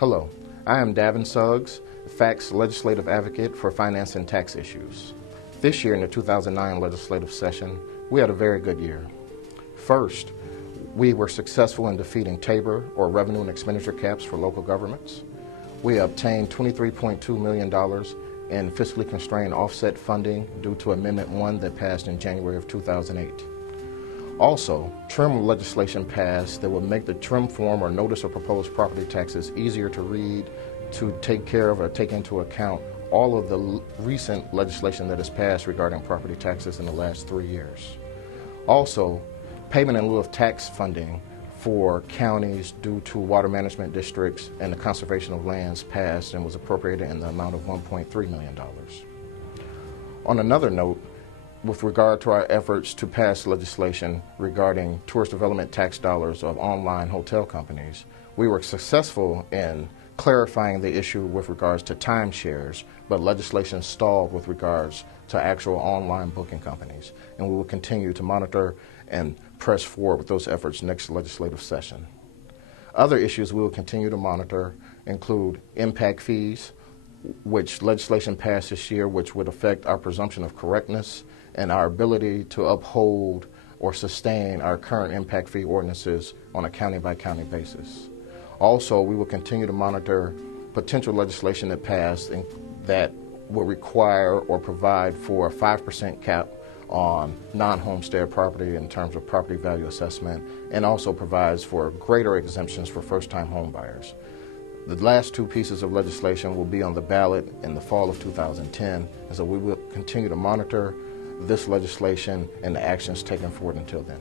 Hello, I am Davin Suggs, FACT's legislative advocate for finance and tax issues. This year in the 2009 legislative session, we had a very good year. First, we were successful in defeating TABOR, or revenue and expenditure caps for local governments. We obtained $23.2 million in fiscally constrained offset funding due to Amendment 1 that passed in January of 2008. Also, TRIM legislation passed that will make the TRIM form or notice of proposed property taxes easier to read, to take care of or take into account all of the recent legislation that has passed regarding property taxes in the last 3 years. Also, payment in lieu of tax funding for counties due to water management districts and the conservation of lands passed and was appropriated in the amount of $1.3 million. On another note, with regard to our efforts to pass legislation regarding tourist development tax dollars of online hotel companies, we were successful in clarifying the issue with regards to timeshares, but legislation stalled with regards to actual online booking companies, and we will continue to monitor and press forward with those efforts next legislative session. Other issues we will continue to monitor include impact fees, which legislation passed this year, which would affect our presumption of correctness and our ability to uphold or sustain our current impact fee ordinances on a county-by-county basis. Also, we will continue to monitor potential legislation that passed that will require or provide for a 5% cap on non-homestead property in terms of property value assessment, and also provides for greater exemptions for first-time home buyers. The last two pieces of legislation will be on the ballot in the fall of 2010, and so we will continue to monitor this legislation and the actions taken forward until then.